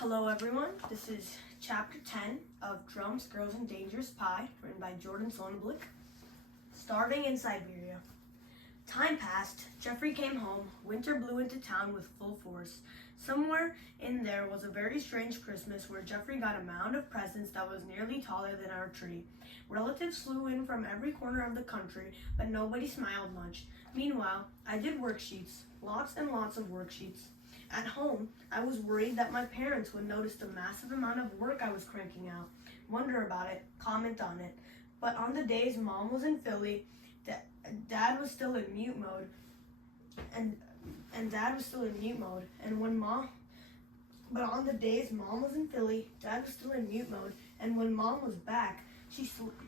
Hello everyone, this is Chapter 10 of Drums, Girls, and Dangerous Pie, written by Sonnenblick. Starting in Siberia. Time passed, Jeffrey came home, winter blew into town with full force. Somewhere in there was a very strange Christmas where Jeffrey got a mound of presents that was nearly taller than our tree. Relatives flew in from every corner of the country, but nobody smiled much. Meanwhile, I did worksheets, lots and lots of worksheets. At home, I was worried that my parents would notice the massive amount of work I was cranking out, wonder about it, comment on it. But on the days Mom was in Philly, Dad was still in mute mode, and Dad was still in mute mode. But on the days Mom was in Philly, Dad was still in mute mode. And when Mom was back, she slept,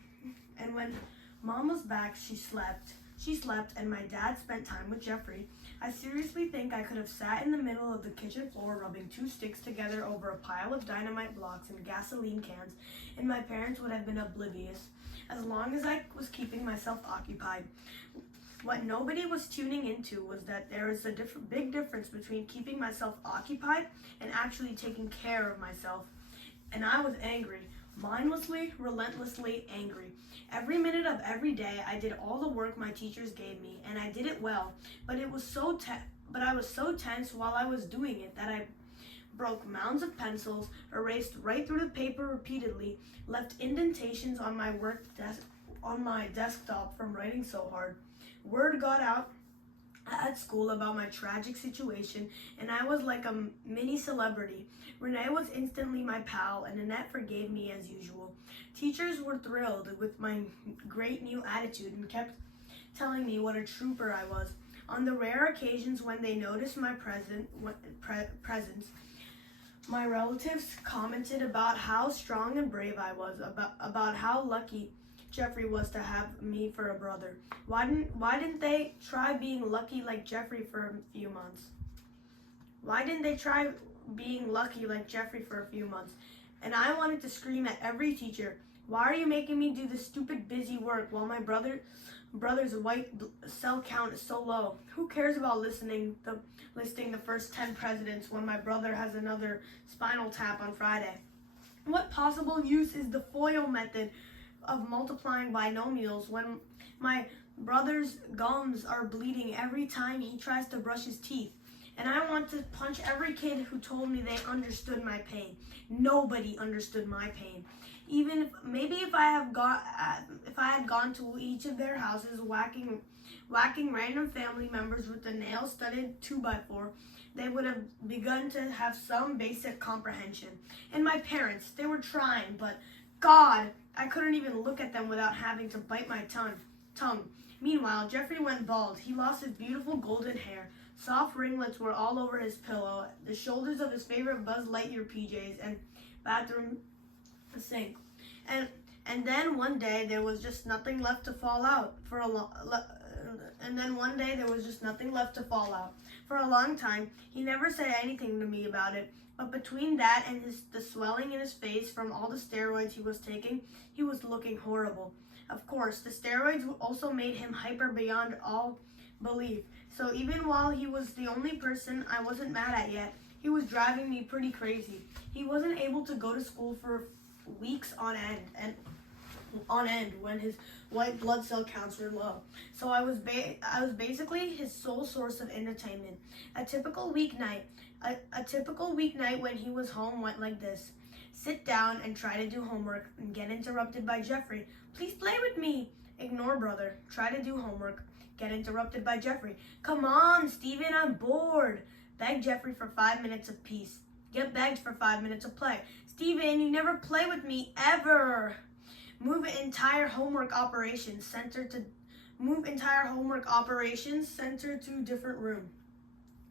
and my dad spent time with Jeffrey. I seriously think I could have sat in the middle of the kitchen floor rubbing two sticks together over a pile of dynamite blocks and gasoline cans, and my parents would have been oblivious, as long as I was keeping myself occupied. What nobody was tuning into was that there is a big difference between keeping myself occupied and actually taking care of myself. And I was angry, mindlessly, relentlessly angry. Every minute of every day, I did all the work my teachers gave me, and I did it well. But I was so tense while I was doing it that I broke mounds of pencils, erased right through the paper repeatedly, left indentations on my desktop from writing so hard. Word got out at school about my tragic situation, and I was like a mini celebrity. Renee was instantly my pal, and Annette forgave me as usual. Teachers were thrilled with my great new attitude and kept telling me what a trooper I was. On the rare occasions when they noticed my presence, my relatives commented about how strong and brave I was, about how lucky Jeffrey was to have me for a brother. Why didn't they try being lucky like Jeffrey for a few months? And I wanted to scream at every teacher, "Why are you making me do this stupid busy work while my brother's white cell count is so low? Who cares about listing the first 10 presidents when my brother has another spinal tap on Friday? What possible use is the FOIL method of multiplying binomials when my brother's gums are bleeding every time he tries to brush his teeth? And I want to punch every kid who told me they understood my pain. Nobody understood my pain. If I had gone to each of their houses whacking random family members with a nail-studded 2x4, they would have begun to have some basic comprehension. And my parents, they were trying, but God, I couldn't even look at them without having to bite my tongue. Meanwhile, Jeffrey went bald. He lost his beautiful golden hair. Soft ringlets were all over his pillow, the shoulders of his favorite Buzz Lightyear PJs, and bathroom sink. And then one day there was just nothing left to fall out. For a long time, he never said anything to me about it. But between that and the swelling in his face from all the steroids he was taking, he was looking horrible. Of course, the steroids also made him hyper beyond all belief. So even while he was the only person I wasn't mad at yet, he was driving me pretty crazy. He wasn't able to go to school for weeks on end when his white blood cell counts were low. So I was basically his sole source of entertainment. A typical weeknight when he was home went like this: sit down and try to do homework and get interrupted by Jeffrey. "Please play with me." Ignore brother. Try to do homework. Get interrupted by Jeffrey. "Come on, Steven, I'm bored." Beg Jeffrey for 5 minutes of peace. Get begged for 5 minutes of play. "Steven, you never play with me, ever." Move entire homework operations center to different room.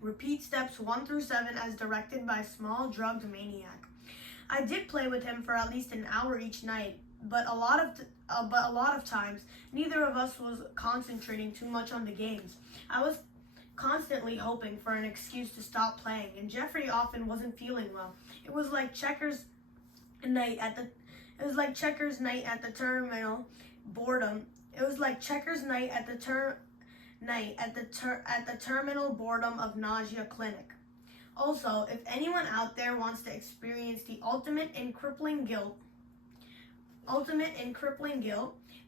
Repeat steps 1 through 7 as directed by small drugged maniac. I did play with him for at least an hour each night, but a lot of times neither of us was concentrating too much on the games. I was constantly hoping for an excuse to stop playing, and Jeffrey often wasn't feeling well. It was like checkers night at the terminal boredom. Terminal boredom of nausea clinic. Also, if anyone out there wants to experience the ultimate in crippling guilt,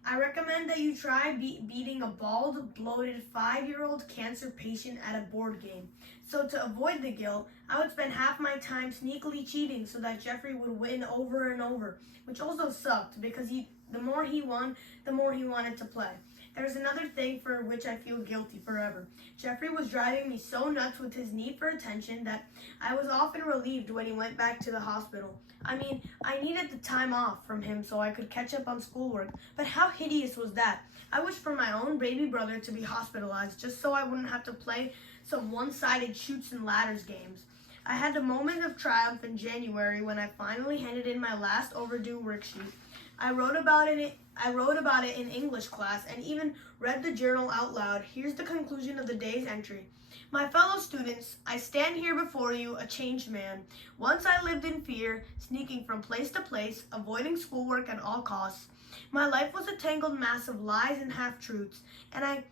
I recommend that you try beating a bald, bloated 5-year-old cancer patient at a board game. So to avoid the guilt, I would spend half my time sneakily cheating so that Jeffrey would win over and over, which also sucked because the more he won, the more he wanted to play. There's another thing for which I feel guilty forever. Jeffrey was driving me so nuts with his need for attention that I was often relieved when he went back to the hospital. I mean, I needed the time off from him so I could catch up on schoolwork, but how hideous was that? I wish for my own baby brother to be hospitalized just so I wouldn't have to play some one-sided chutes and ladders games. I had a moment of triumph in January when I finally handed in my last overdue worksheet. I wrote about it in English class and even read the journal out loud. Here's the conclusion of the day's entry. My fellow students, I stand here before you a changed man. Once I lived in fear, sneaking from place to place, avoiding schoolwork at all costs. My life was a tangled mass of lies and half-truths, and I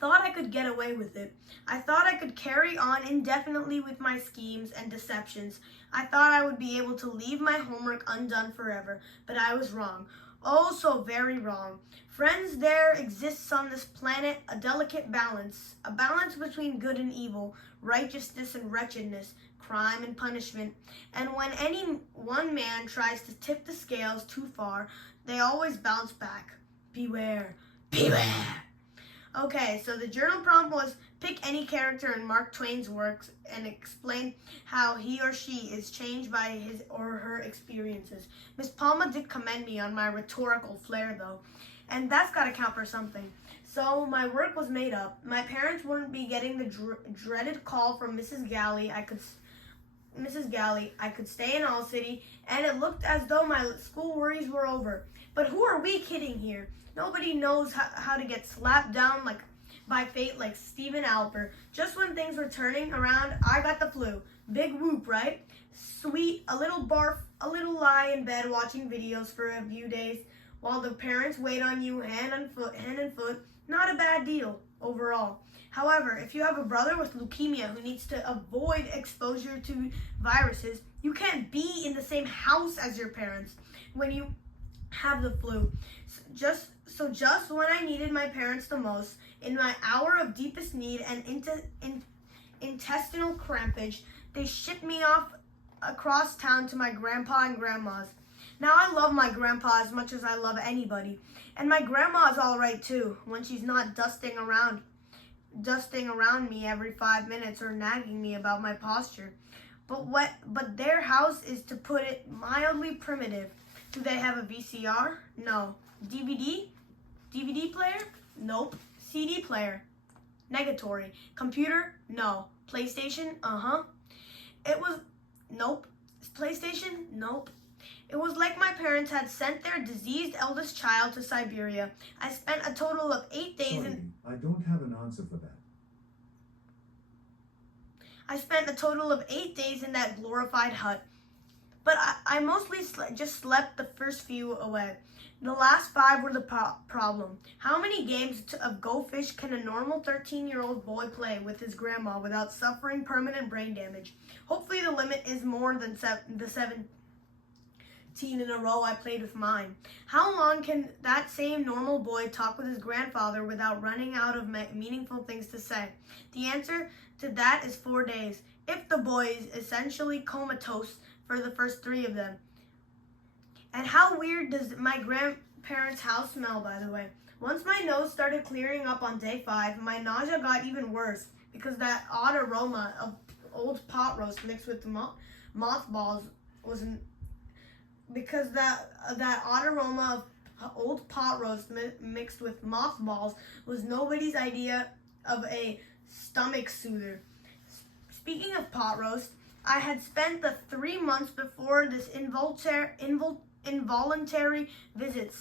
thought I could get away with it. I thought I could carry on indefinitely with my schemes and deceptions. I thought I would be able to leave my homework undone forever, but I was wrong. Oh, so very wrong. Friends, there exists on this planet a delicate balance, a balance between good and evil, righteousness and wretchedness, crime and punishment. And when any one man tries to tip the scales too far, they always bounce back. Beware, beware. Okay, so the journal prompt was pick any character in Mark Twain's works and explain how he or she is changed by his or her experiences. Miss Palma did commend me on my rhetorical flair, though, and that's got to count for something. So my work was made up. My parents wouldn't be getting the dreaded call from Mrs. Galley. I could stay in All City, and it looked as though my school worries were over. But who are we kidding here? Nobody knows how to get slapped down by fate like Stephen Alper. Just when things were turning around, I got the flu. Big whoop, right? Sweet, a little barf, a little lie in bed watching videos for a few days while the parents wait on you hand and foot. Not a bad deal overall. However, if you have a brother with leukemia who needs to avoid exposure to viruses, you can't be in the same house as your parents when you have the flu. So just when I needed my parents the most, in my hour of deepest need and intestinal crampage, they shipped me off across town to my grandpa and grandma's. Now I love my grandpa as much as I love anybody, and my grandma's all right too when she's not dusting around me every 5 minutes or nagging me about my posture. But their house is, to put it mildly, primitive. Do they have a VCR? No. DVD? DVD player? Nope. CD player? Negatory. Computer? No. PlayStation? Nope. PlayStation? Nope. It was like my parents had sent their diseased eldest child to Siberia. I spent a total of 8 days I don't have an answer for that. I spent a total of 8 days in that glorified hut. But I mostly just slept the first few away. The last 5 were the problem. How many games of Go Fish can a normal 13-year-old boy play with his grandma without suffering permanent brain damage? Hopefully the limit is more than the 17 in a row I played with mine. How long can that same normal boy talk with his grandfather without running out of meaningful things to say? The answer to that is 4 days, if the boy is essentially comatose for the first 3 of them. And how weird does my grandparents' house smell, by the way? Once my nose started clearing up on day 5, my nausea got even worse because that odd aroma of old pot roast mixed with mothballs was nobody's idea of a stomach soother. Speaking of pot roast, I had spent the 3 months before this involuntary visit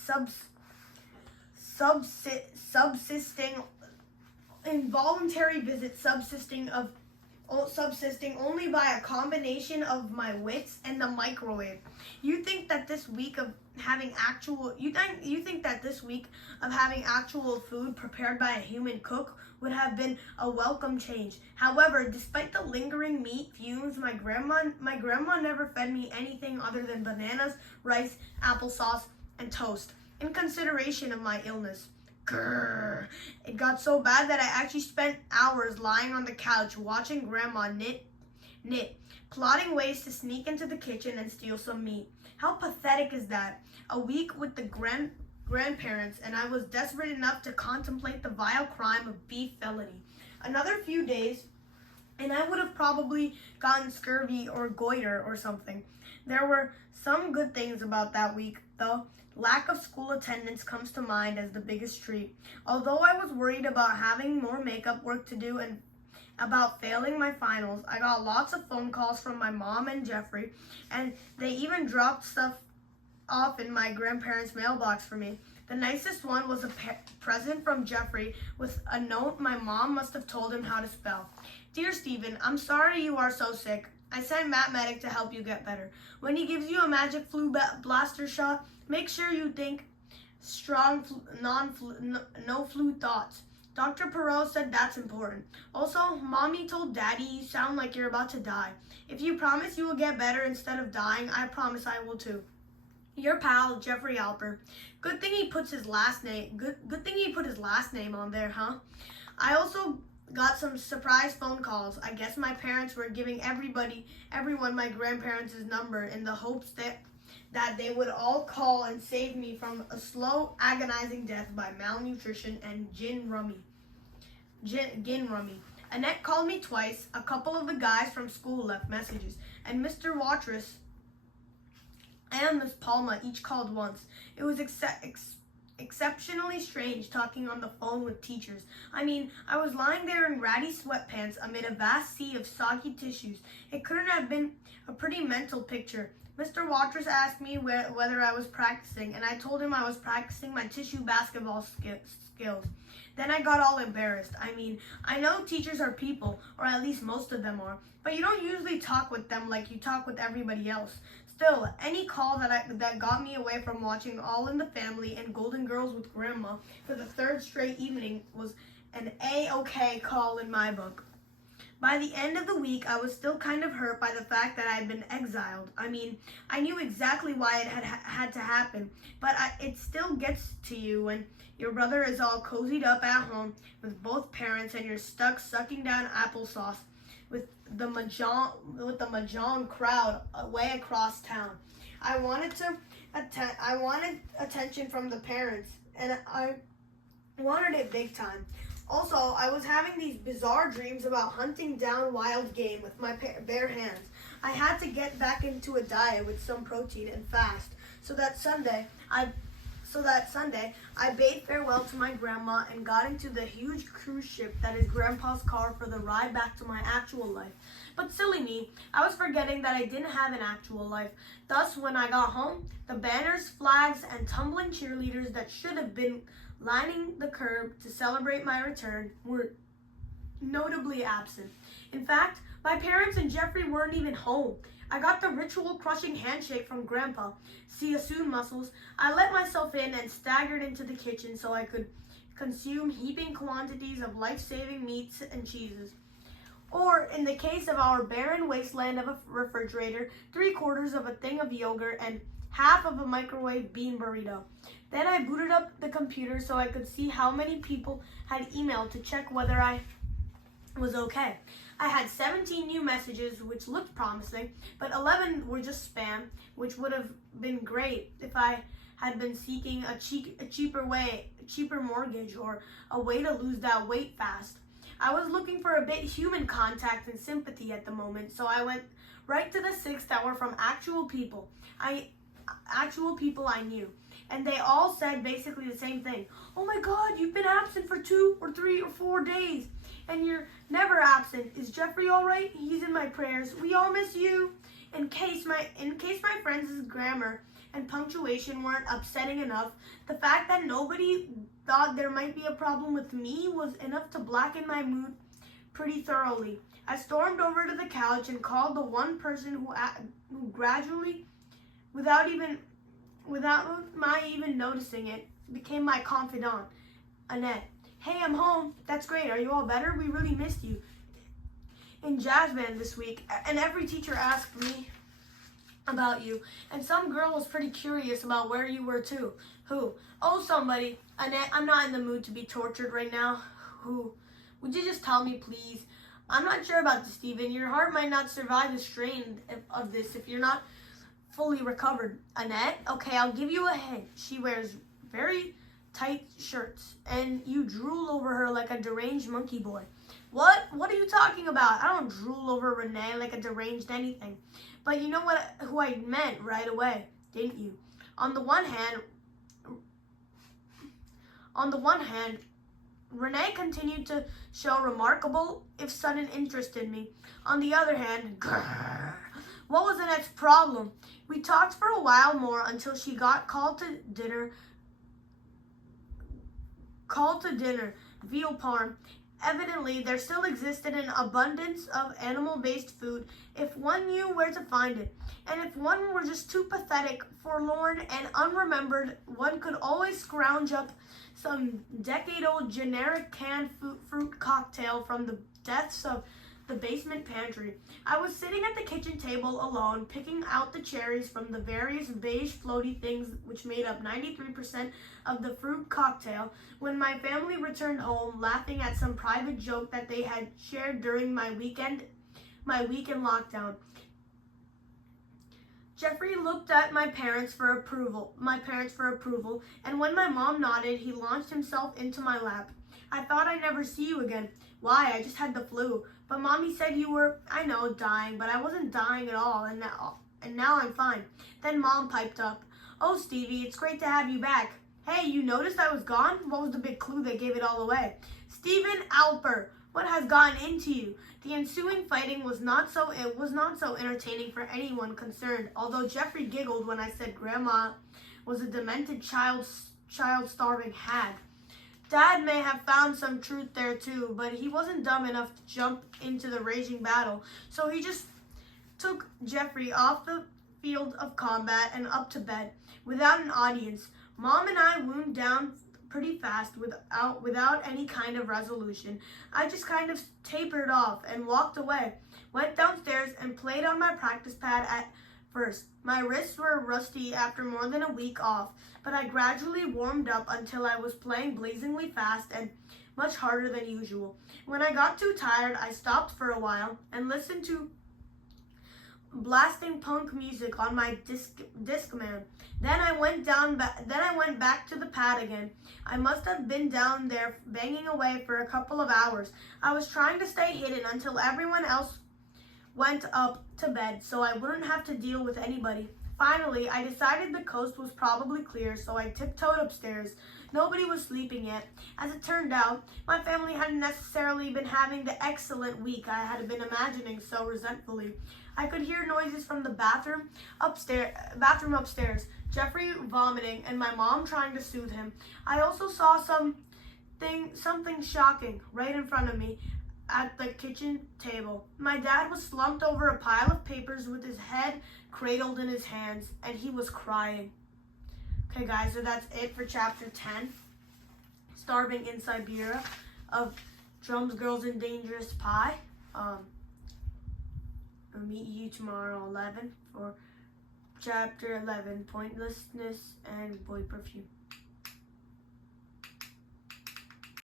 subsisting of subsisting only by a combination of my wits and the microwave. You think that this week of having actual food prepared by a human cook would have been a welcome change. However, despite the lingering meat fumes, my grandma never fed me anything other than bananas, rice, applesauce, and toast in consideration of my illness. Grrr. It got so bad that I actually spent hours lying on the couch watching Grandma knit, plotting ways to sneak into the kitchen and steal some meat. How pathetic is that? A week with the grandparents, and I was desperate enough to contemplate the vile crime of beef felony. Another few days, and I would have probably gotten scurvy or goiter or something. There were some good things about that week, though. Lack of school attendance comes to mind as the biggest treat. Although I was worried about having more makeup work to do and about failing my finals, I got lots of phone calls from my mom and Jeffrey, and they even dropped stuff off in my grandparents' mailbox for me. The nicest one was a present from Jeffrey with a note my mom must have told him how to spell. Dear Stephen, I'm sorry you are so sick. I sent Matt Medic to help you get better. When he gives you a magic flu blaster shot, make sure you think strong, no flu thoughts. Dr. Perot said that's important. Also, Mommy told Daddy you sound like you're about to die. If you promise you will get better instead of dying, I promise I will too. Your pal, Jeffrey Alper. Good thing he put his last name on there, huh? I also got some surprise phone calls. I guess my parents were giving everyone my grandparents' number in the hopes that they would all call and save me from a slow, agonizing death by malnutrition and gin rummy. Annette called me twice. A couple of the guys from school left messages, and Mr. Watrous and Miss Palma each called once. It was exceptionally strange talking on the phone with teachers. I mean, I was lying there in ratty sweatpants amid a vast sea of soggy tissues. It couldn't have been a pretty mental picture. Mr. Watrous asked me whether I was practicing, and I told him I was practicing my tissue basketball skills. Then I got all embarrassed. I mean, I know teachers are people, or at least most of them are, but you don't usually talk with them like you talk with everybody else. Still, any call that got me away from watching All in the Family and Golden Girls with Grandma for the third straight evening was an A-OK call in my book. By the end of the week, I was still kind of hurt by the fact that I had been exiled. I mean, I knew exactly why it had to happen, but it still gets to you when your brother is all cozied up at home with both parents and you're stuck sucking down applesauce with the mahjong crowd way across town. I wanted attention from the parents, and I wanted it big time. Also, I was having these bizarre dreams about hunting down wild game with my bare hands. I had to get back into a diet with some protein and fast. So that Sunday, I bade farewell to my grandma and got into the huge cruise ship that is Grandpa's car for the ride back to my actual life. But silly me, I was forgetting that I didn't have an actual life. Thus, when I got home, the banners, flags, and tumbling cheerleaders that should have been lining the curb to celebrate my return were notably absent. In fact, my parents and Jeffrey weren't even home. I got the ritual-crushing handshake from Grandpa. See you soon, muscles. I let myself in and staggered into the kitchen so I could consume heaping quantities of life-saving meats and cheeses. Or, in the case of our barren wasteland of a refrigerator, 3/4 of a thing of yogurt and half of a microwave bean burrito. Then I booted up the computer so I could see how many people had emailed to check whether I was okay. I had 17 new messages, which looked promising, but 11 were just spam, which would have been great if I had been seeking a cheaper mortgage or a way to lose that weight fast. I was looking for a bit human contact and sympathy at the moment, so I went right to the 6 that were from actual people I knew. And they all said basically the same thing. Oh my God, you've been absent for 2 or 3 or 4 days. And you're never absent. Is Jeffrey all right? He's in my prayers. We all miss you. In case my friends' grammar and punctuation weren't upsetting enough, the fact that nobody thought there might be a problem with me was enough to blacken my mood pretty thoroughly. I stormed over to the couch and called the one person who gradually, without my even noticing it, became my confidant, Annette. Hey, I'm home. That's great. Are you all better? We really missed you in jazz band this week, and every teacher asked me about you, and some girl was pretty curious about where you were too. Who? Oh, somebody. Annette, I'm not in the mood to be tortured right now. Who? Would you just tell me, please? I'm not sure about this, Stephen. Your heart might not survive the strain of this if you're not fully recovered. Annette? Okay, I'll give you a hint. She wears very tight shirts, and you drool over her like a deranged monkey boy. What? What are you talking about? I don't drool over Renee like a deranged anything. But you know who I meant right away, didn't you? On the one hand, Renee continued to show remarkable, if sudden, interest in me. On the other hand, grrr, what was Annette's problem? We talked for a while more until she got called to dinner, veal parm. Evidently, there still existed an abundance of animal-based food if one knew where to find it. And if one were just too pathetic, forlorn, and unremembered, one could always scrounge up some decade-old generic canned fruit cocktail from the depths of the basement pantry. I was sitting at the kitchen table alone, picking out the cherries from the various beige floaty things which made up 93% of the fruit cocktail, when my family returned home, laughing at some private joke that they had shared during my week in lockdown. Jeffrey looked at my parents for approval, and when my mom nodded, he launched himself into my lap. I thought I'd never see you again. Why? I just had the flu. But Mommy said you were, I know, dying, but I wasn't dying at all, and now I'm fine. Then Mom piped up. Oh, Stevie, it's great to have you back. Hey, you noticed I was gone? What was the big clue that gave it all away? Stephen Alper, what has gotten into you? The ensuing fighting was not so entertaining for anyone concerned, although Jeffrey giggled when I said Grandma was a demented child-starving hag. Dad may have found some truth there too, but he wasn't dumb enough to jump into the raging battle, so he just took Jeffrey off the field of combat and up to bed without an audience. Mom and I wound down pretty fast without any kind of resolution. I just kind of tapered off and walked away, went downstairs and played on my practice pad at first. My wrists were rusty after more than a week off, but I gradually warmed up until I was playing blazingly fast and much harder than usual. When I got too tired, I stopped for a while and listened to blasting punk music on my Discman. Then I went back to the pad again. I must have been down there banging away for a couple of hours. I was trying to stay hidden until everyone else went up to bed so I wouldn't have to deal with anybody. Finally, I decided the coast was probably clear, so I tiptoed upstairs. Nobody was sleeping yet. As it turned out, my family hadn't necessarily been having the excellent week I had been imagining so resentfully. I could hear noises from the bathroom upstairs, Jeffrey vomiting, and my mom trying to soothe him. I also saw something shocking right in front of me at the kitchen table. My dad was slumped over a pile of papers with his head cradled in his hands, and he was crying. Okay, guys, so that's it for chapter 10, Starving in Siberia, of Drums, Girls, and Dangerous Pie. I'll meet you tomorrow 11 for chapter 11, Pointlessness and Boy Perfume.